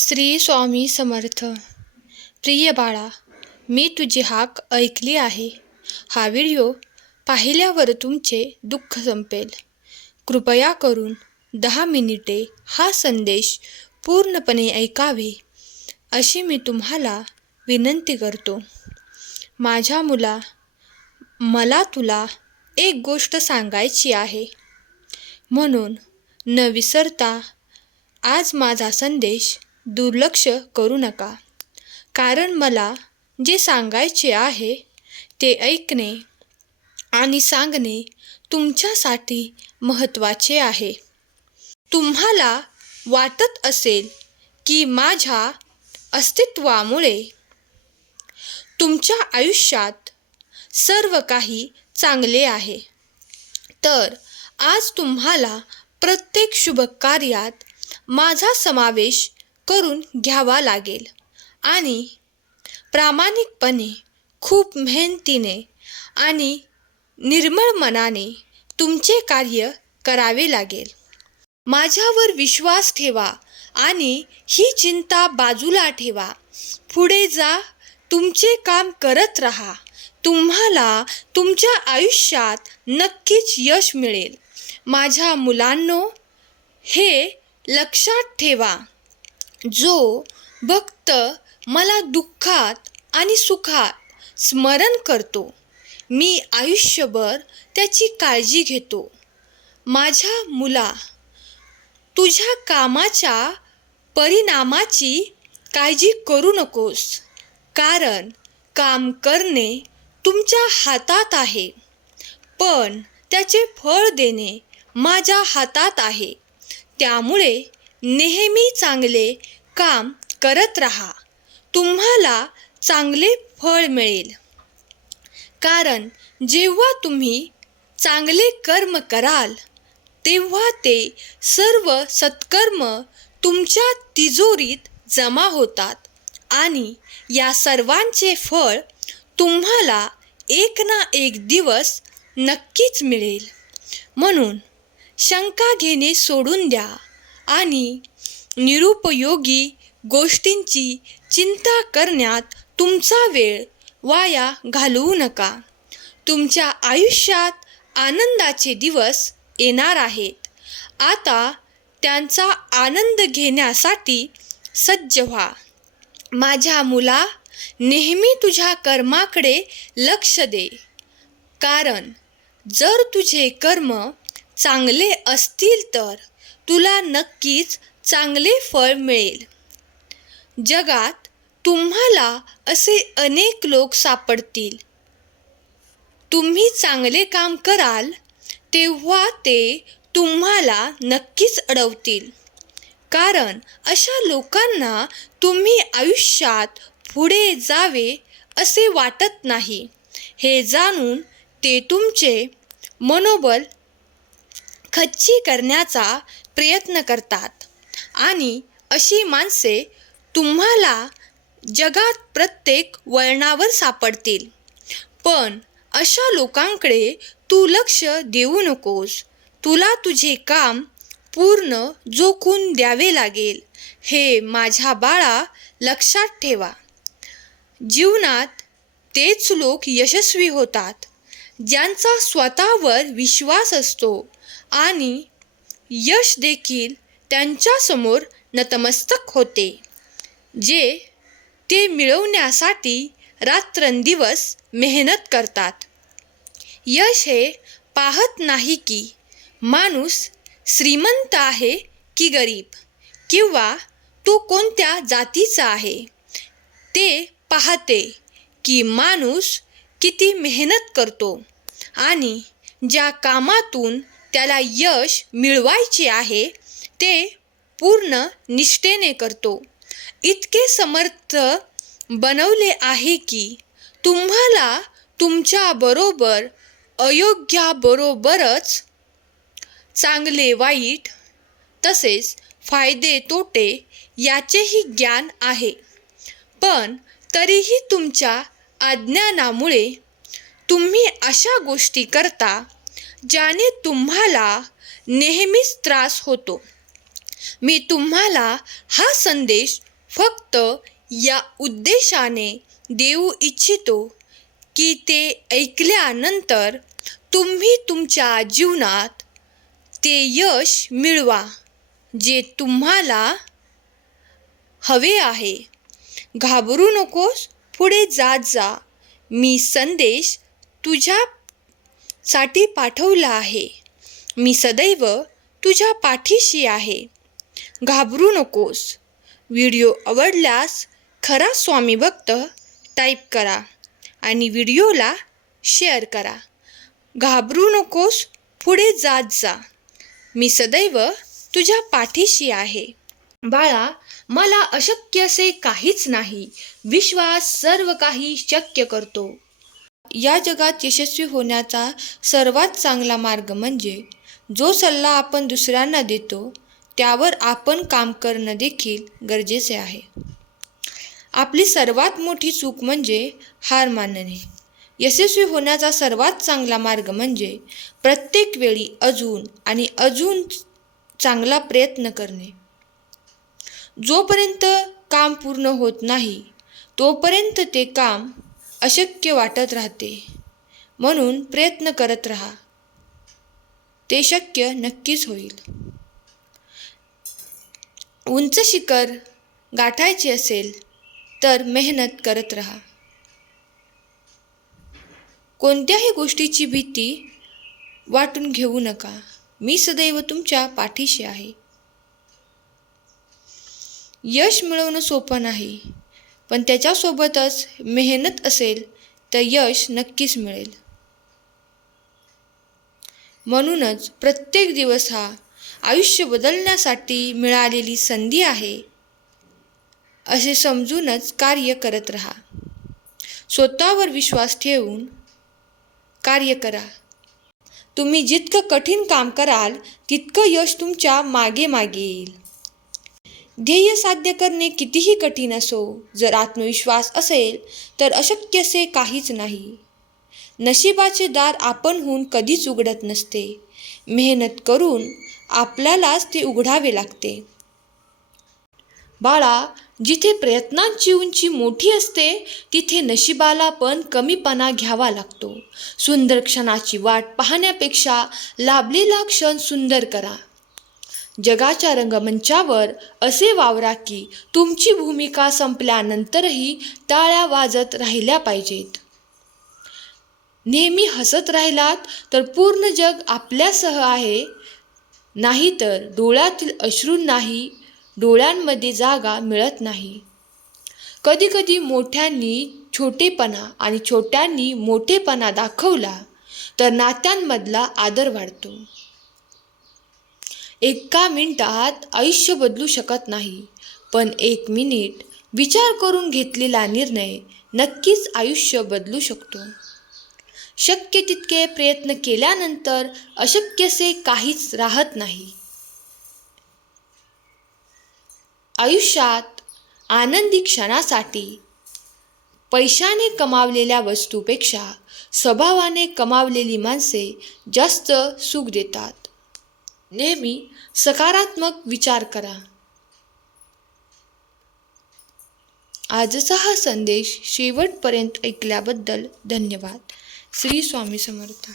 श्री स्वामी समर्थ. प्रिय बाळा मी तुझी हाक ऐकली आहे. हा व्हिडिओ पाहिल्यावर तुमचे दुःख संपेल. कृपया करून दहा मिनिटे हा संदेश पूर्णपणे ऐकावे अशी मी तुम्हाला विनंती करतो. माझ्या मुला मला तुला एक गोष्ट सांगायची आहे. म्हणून न विसरता आज माझा संदेश दुर्लक्ष करू नका. कारण मला जे सांगायचे आहे ते ऐकणे आणि सांगणे तुमच्यासाठी महत्त्वाचे आहे. तुम्हाला वाटत असेल की माझ्या अस्तित्वामुळे तुमच्या आयुष्यात सर्व काही चांगले आहे. तर आज तुम्हाला प्रत्येक शुभ कार्यात माझा समावेश करून घ्यावा लागेल. आणि प्रामाणिकपणे खूप मेहनतीने आणि निर्मळ मनाने तुमचे कार्य करावे लागेल. माझ्यावर विश्वास ठेवा आणि ही चिंता बाजूला ठेवा. पुढे जा तुमचे काम करत राहा. तुम्हाला तुमच्या आयुष्यात नक्कीच यश मिळेल. माझ्या मुलांनो हे लक्षात ठेवा. जो भक्त मला दुःखात आणि सुखात स्मरण करतो. मी आयुष्यभर त्याची काळजी घेतो. माझ्या मुला तुझ्या कामाच्या परिणामाची काळजी करू नकोस कारण काम करणे तुमच्या हातात आहे. पण त्याचे फळ देणे माझ्या हातात आहे. त्यामुळे नेहमी चांगले काम करत राहा. तुम्हाला चांगले फळ मिळेल. कारण जेव्हा तुम्ही चांगले कर्म कराल तेव्हा ते सर्व सत्कर्म तुमच्या तिजोरीत जमा होतात आणि या सर्वांचे फळ तुम्हाला एक ना एक दिवस नक्कीच मिळेल. म्हणून शंका घेणे सोडून द्या. आणि निरुपयोगी गोष्टींची चिंता करण्यात तुमचा वेळ वाया घालवू नका. तुमच्या आयुष्यात आनंदाचे दिवस येणार आहेत. आता त्यांचा आनंद घेण्यासाठी सज्ज व्हा. माझ्या मुला नेहमी तुझ्या कर्माकडे लक्ष दे. कारण जर तुझे कर्म चांगले असतील तर तुला नक्कीच चांगले फळ मिळेल. जगात तुम्हाला असे अनेक लोक सापडतील. तुम्ही चांगले काम कराल तेव्हा ते तुम्हाला नक्कीच अडवतील. कारण अशा लोकांना तुम्ही आयुष्यात पुढे जावे असे वाटत नाही. हे जाणून ते तुमचे मनोबल खच्ची करण्याचा प्रयत्न करतात. आणि अशी माणसे तुम्हाला जगात प्रत्येक वळणावर सापडतील. पण अशा लोकांकडे तू लक्ष देऊ नकोस. तुला तुझे काम पूर्ण जोखून द्यावे लागेल. हे माझ्या बाळा लक्षात ठेवा. जीवनात तेच लोक यशस्वी होतात. ज्यांचा स्वतःवर विश्वास असतो आणि यश देखील त्यांच्यासमोर नतमस्तक होते जे ते मिळवण्यासाठी रात्रंदिवस मेहनत करतात. यश हे पाहत नाही की माणूस श्रीमंत आहे की गरीब किंवा तो कोणत्या जातीचा आहे. ते पाहते की माणूस किती मेहनत करतो आणि ज्या कामातून त्याला यश मिळवायचे आहे ते पूर्ण निष्ठेने करतो. इतके समर्थ बनवले आहे की तुम्हाला तुमच्याबरोबर अयोग्याबरोबरच चांगले वाईट तसेच फायदे तोटे याचेही ज्ञान आहे. पण तरीही तुमच्या अज्ञानामुळे तुम्ही अशा गोष्टी करता ज्याने तुम्हाला नेहमीच त्रास होतो. मी तुम्हाला हा संदेश फक्त या उद्देशाने देऊ इच्छितो की ते ऐकल्यानंतर तुम्ही तुमच्या जीवनात ते यश मिळवा जे तुम्हाला हवे आहे. घाबरू नकोस पुढे जात जा. मी संदेश तुझ्या साठी पाठवला आहे. मी सदैव तुझ्या पाठीशी आहे. घाबरू नकोस. व्हिडिओ आवडल्यास खरा स्वामी भक्त टाईप करा आणि व्हिडिओला शेअर करा. घाबरू नकोस पुढे जात जा. मी सदैव तुझ्या पाठीशी आहे. बाळा मला अशक्य असे काहीच नाही. विश्वास सर्व काही शक्य करतो. या जगात यशस्वी होण्याचा सर्वात चांगला मार्ग म्हणजे जो सल्ला आपण दुसऱ्यांना देतो त्यावर आपण काम करणं देखील गरजेचे आहे. आपली सर्वात मोठी चूक म्हणजे हार मानणे. यशस्वी होण्याचा सर्वात चांगला मार्ग म्हणजे प्रत्येक वेळी अजून आणि अजून चांगला प्रयत्न करणे. जोपर्यंत काम पूर्ण होत नाही तोपर्यंत ते काम अशक्य वाटत राहते. म्हणून प्रयत्न करत राहा. ते शक्य नक्कीच होईल. उंच शिखर गाठायचे असेल तर मेहनत करत राहा. कोणत्याही गोष्टीची भीती वाटून घेऊ नका. मी सदैव तुमच्या पाठीशी आहे. यश मिळवणं सोपं नाही. पण त्याच्यासोबतच मेहनत असेल तर यश नक्कीच मिळेल. म्हणूनच प्रत्येक दिवस हा आयुष्य बदलण्यासाठी मिळालेली संधी आहे. असे समजूनच कार्य करत राहा. स्वतःवर विश्वास ठेवून कार्य करा. तुम्ही जितकं कठीण काम कराल तितकं यश तुमच्या मागे मागे येईल. ध्येय साध्य करणे कितीही कठीण असो जर आत्मविश्वास असेल तर अशक्यसे काहीच नाही. नशिबाचे दार आपणहून कधीच उघडत नसते. मेहनत करून आपल्यालाच ते उघडावे लागते. बाळा जिथे प्रयत्नांची उंची मोठी असते तिथे नशिबाला पण कमीपणा घ्यावा लागतो. सुंदर क्षणाची वाट पाहण्यापेक्षा लाभलेला क्षण सुंदर करा. जगाच्या रंगमंचावर असे वावरा की तुमची भूमिका संपल्यानंतरही टाळ्या वाजत राहिल्या पाहिजेत. नेहमी हसत राहिलात तर पूर्ण जग आपल्यासह आहे. नाहीतर डोळ्यातील अश्रूंनाही डोळ्यांमध्ये जागा मिळत नाही. कधीकधी मोठ्यांनी छोटेपणा आणि छोट्यांनी मोठेपणा दाखवला तर नात्यांमधला आदर वाढतो. एका मिनिटात आयुष्य बदलू शकत नाही. पण एक मिनिट विचार करून घेतलेला निर्णय नक्कीच आयुष्य बदलू शकतो. शक्य तितके प्रयत्न केल्यानंतर अशक्यसे काहीच राहत नाही. आयुष्यात आनंदी क्षणासाठी पैशाने कमावलेल्या वस्तूपेक्षा स्वभावाने कमावलेली माणसे जास्त सुख देतात. नेहमी सकारात्मक विचार करा. आजचा हा संदेश शेवटपर्यंत ऐकल्याबद्दल धन्यवाद. श्री स्वामी समर्थ.